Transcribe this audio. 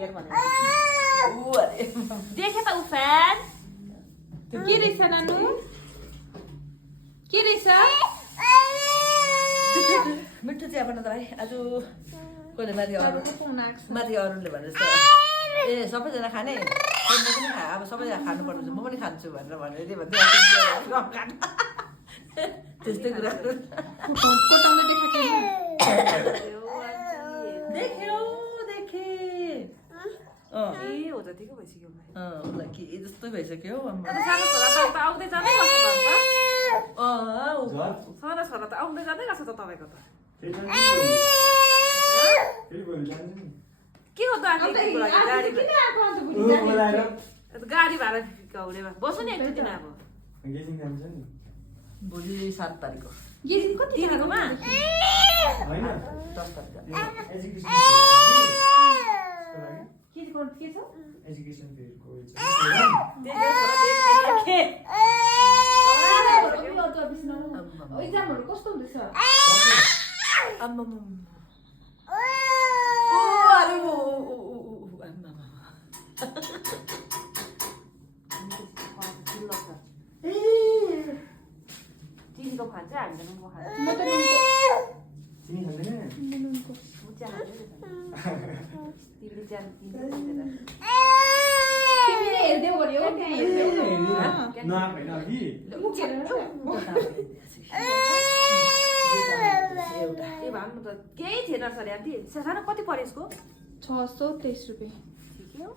हेर भने ऊ अरे देखे त उ फ्यान के रहेछ नानु के रहेछ मिठो चिया बना त भाइ आज कसले माथि अरूले भनेर ए सबैजना खाने म पनि खा अब सबैजना खानुपर्छ म पनि खान्छु भनेर भनेर भन्दै त्यस्तै कुरा देख्यो देखे ए हो जतिको भइसक्यो उसलाई के जस्तो भइसक्यो सानो छोरा त आउँदै जाँदै गर्छ सानो सानो छोरा त आउँदै जाँदै गर्छ त तपाईँको त के हो त गाडी भाडा हुनेमा बस्नु नि एक दिन अब भोलि 7 तारिक हो दिदीकोमा 10 तारिक के छ एजुकेसन फेयरको एक्जामहरु कस्तो हुँदैछ दिदीको खान्छ हामीले नुनको खान्छ तिमी खाँदैन तिमीले जान तिमीले हेर्दै गर्यो त्यहाँ हेर्दै नआएको होइन अघि के भन्नु त केही थिएन सर आन्टी सानो कति पऱ्यो यसको 623 रुपैयाँ ठिकै हो